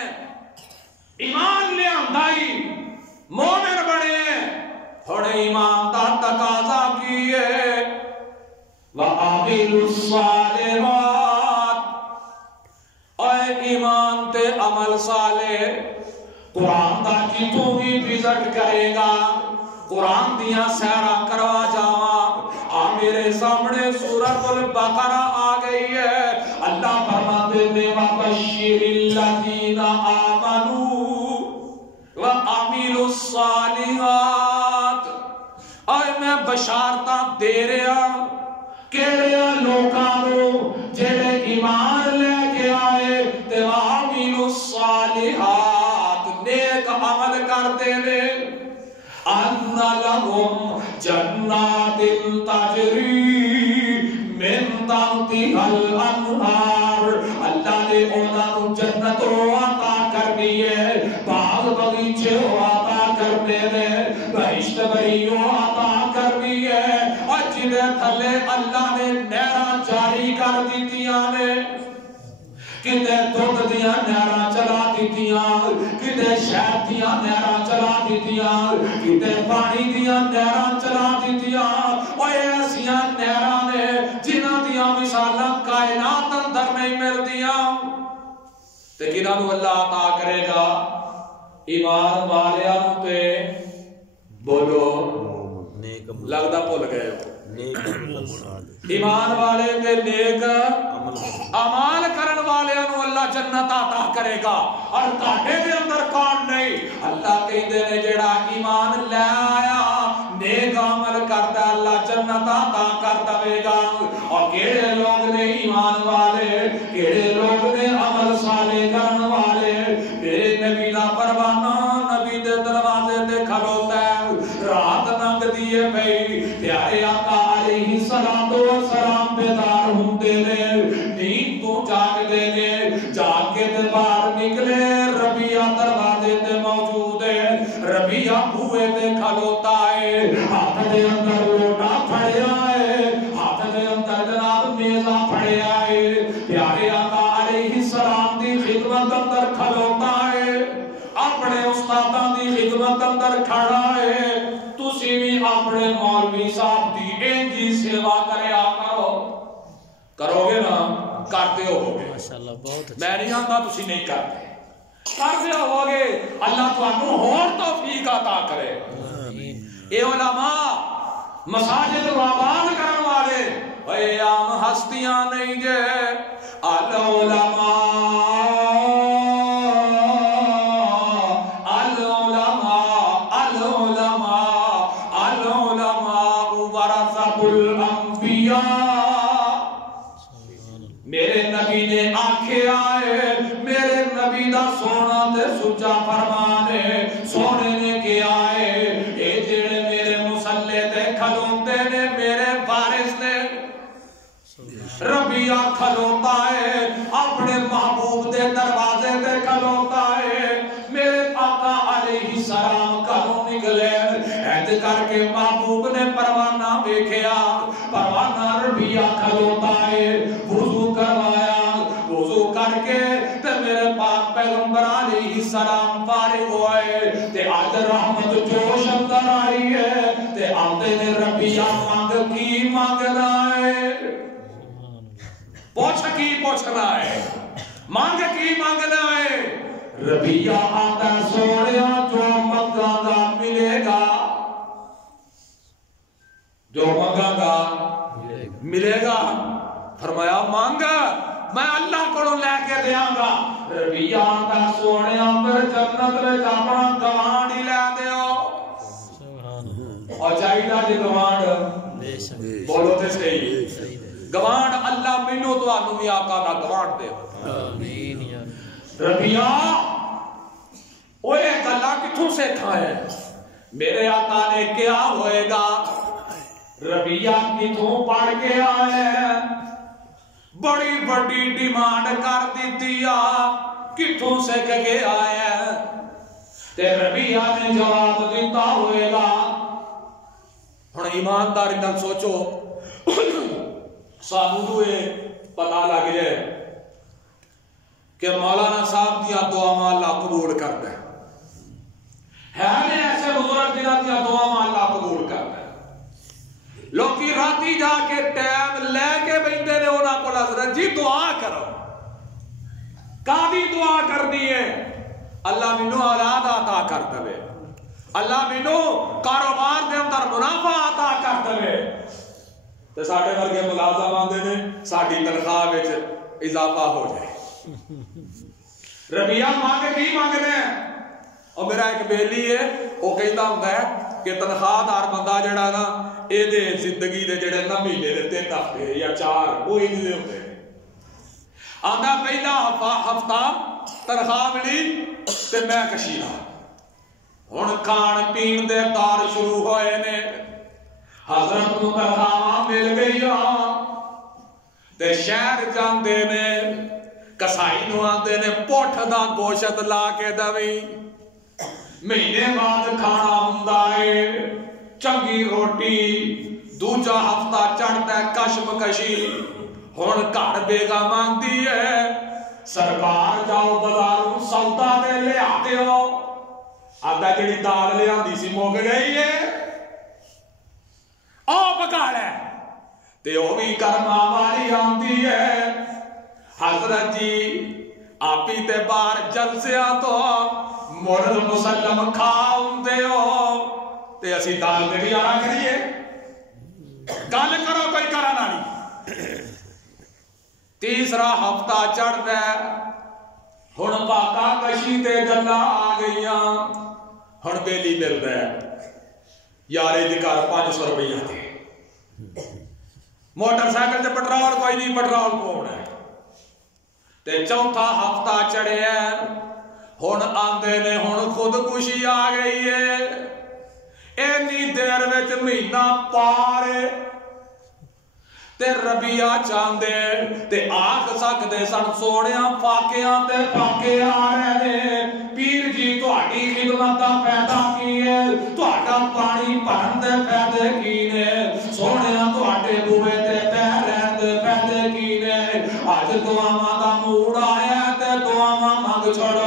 ایمان لے آندائی مومن بنے تھوڑے ایمان دا تقاضا کیے وَعَمِلُوا الصَّالِحَاتِ اے ایمان تے عمل صالح قرآن دا کی تو ہی وزٹ کرے گا قرآن دیا سیرہ کروا جاواں میرے سامنے سورۃ البقرہ آ گئی ہے اللہ فرماتے ہیں وَبَشِّرِ الَّذِينَ آمَنُوا وَعَمِلُوا الصَّالِحَاتِ اے میں بشارتاں دے رہا کہڑے لوکاں جڑے ایمان لے کے آئے تے وَعَمِلُوا الصَّالِحَاتِ نیک عمل کرتے ہیں ان لهم جنات تجری من تحتها الانہار اللہ نے انہوں جنتوں عطا کرنی ہے باغ بغیچے عطا کرنے نے بہشت بریوں عطا کرنی ہے اور جنہیں تھلے اللہ نے نہراں جاری کر دیتیاں نے کتے دودھ دیا نہراں چلا دیتیاں کتے شہد دیا نہراں چلا دیتیاں کتے پانی دیا نہراں چلا دیتیاں اور ایسیاں نہراں نے جنہاں دیا مثالاں کائنات اندر نہیں مل دیا تے کنہاں اللہ عطا کرے گا ایمان والیاں تے بولو لگدا بھول گئے ایمان والے تے نیک عمال کرن والے انو اللہ جنت عطا کرے گا اور کاٹے دے اندر کون نہیں اللہ کہندے نے جڑا ایمان لے آیا نیک عمل کرتا اللہ جنت عطا کر دے گا اور کیڑے لوگ نے ایمان والے کیڑے لوگ نے عمل صالح کرن والے میرے نبی دا پروانہ نبی دے دروازے تے کھلوتا ہے رات لنگ دیے پئی پیارے آقا علیہ السلام بیدار ہوندے نے نیند تو جاگ دے نے جاگ کے تے باہر نکلے ربیہ دروازے تے موجود ہے ربیہ بوئے تے کھلوتا ہے ہاتھ دے اندر لوٹا پھڑیا ہے ہاتھ دے اندر جناب میزہ پھڑیا ہے پیارے آقا علیہ السلام دی خدمت اندر کھلوتا ہے اپنے استاداں دی خدمت اندر کھڑا ہے تسی بھی اپنے مولوی صاحب دی انجی سیوا کریا کرو گے نا کرتے ہو گے میں نہیں آتا تسی نہیں کرتے کرتے ہو گے اللہ تو انہوں اور توفیق عطا کرے اے علماء مساجد و آباد کرن والے اے عام ہستیاں نہیں جے العلماء میرے نبی نے آنکھیں آئے میرے نبی دا سونا تے سچا فرمانے سونے نے کیا آئے اے جڑے میرے مسلے تے کھلوتے نے میرے وارث نے ربیہ کھلوتا ہے اپنے محبوب دے دروازے تے کھلوتا ہے میرے آقا علیہ السلام کھلو نکلے عید کر کے محبوب نے پروانہ دیکھیا پروانہ ربیہ کھلوتا ہے وضو کروایا وضو کر کے تے میرے پاک پیغمبر علیہ السلام فارغ ہوئے تے آج رحمت جوش اندر آئی ہے تے آتے نے ربیہ مانگ کی مانگنا ہے پوچھ کی پوچھنا ہے مانگ کی مانگنا ہے ربیہ آتا سوڑیا جو منگا گا ملے گا جو منگا گا ملے گا فرمایا مانگا میں اللہ کو لے کے دیاں گا ربیہ آتا سوڑیا پر جنت میں اپنا گوانڈ ہی لے دیو اور چاہیدہ جی گوانڈ بولو تے صحیح گوانڈ اللہ منو تو آنو بھی آقا نہ گوانڈ دے ربیہ اوہ ایک اللہ کتھوں سے کھائے میرے آقا نے کیا ہوئے گا ربیہ کتھوں پڑھ کے آئے بڑی بڑی ڈیمانڈ کر دیتیا کتھوں سے کہے آئے تے ربیہ نے جواب دیتا ہوئے گا ہن ایمانداری نال سوچو سانو دوئے پتہ لگ جائے کہ مولانا صاحب دیا دعا اللہ قبول کرتا ہے نے ایسے بزرگ جنہاں دیا دعا اللہ قبول کرتا ہے لوکی راتی جا کے ٹائم لے کے بیٹھے نے انہاں کو حضرت جی دعا کرو کافی دعا کر دیے اللہ مینوں اولاد عطا کر دے اللہ مینوں کاروبار دے اندر منافع عطا کر دے تے ساڈے ورگے ملازم آندے نے ساڈی تنخواہ وچ اضافہ ہو جائے روپیہ مانگ کی مانگنے اور میرا ایک بیلی ہے وہ کہتا ہوندا ہے کہ تنخواہ دار بندہ جڑا نا اے دے زندگی دے جڑے نا مہینے دے 3 ہفتے یا 4 وہ ہی دے ہوندے آندا پہلا ہفتہ تنخواہ ملی تے میں کشیدہ ہن کھان پین دے دار شروع ہوئے نے حضرت نوں تنخواہ مل گئی تے شہر جاندے نے کسائی نوں آندے نے پٹھ دا گوشت لا کے دوی مہینے بعد کھانا ہوندا ہے چنگی روٹی دوجا ہفتہ چڑھتا ہے کشم کشی ہن گھر بیگم آندی ہے سرکار جاؤ بازاروں سودا دے لے آتے ہو آدھا جڑی دال لے آندی سی مک گئی ہے او پکا لے تے او بھی کرما والی آندی ہے حضرت جی آپ ہی تے باہر جلسیاں تو مرد مسلم کھاؤں دے ہو تے اسی دال میں بھی آنا کریے گل کرو کوئی کرا نالی تیسرا ہفتہ چڑھ رہا ہن پاکا کشی تے گلا آ گئیاں ہن بیلی مل رہا ہے یارے دکار 500 روپیہ تھے موٹر سائیکل تے پٹرول کوئی نہیں پٹرول کون ہے تے چوتھا ہفتہ چڑھے ہن آندے نے ہن خودکشی آ گئی ہے اینی دیر وچ مہینہ پار تے ربیہ چاندے تے آکھ سکدے سن سونیاں فاقیاں تے فاقے آ رہے نے پیر جی تہاڈی خدمت دا فائدہ کی ہے تہاڈا پانی بھرن دے فائدے کی نے سونیاں تہاڈے بوئے تے پے رہن دے فائدے کی نے اج دعاواں دا موڑ آیا تے دعاواں منگ چھڑو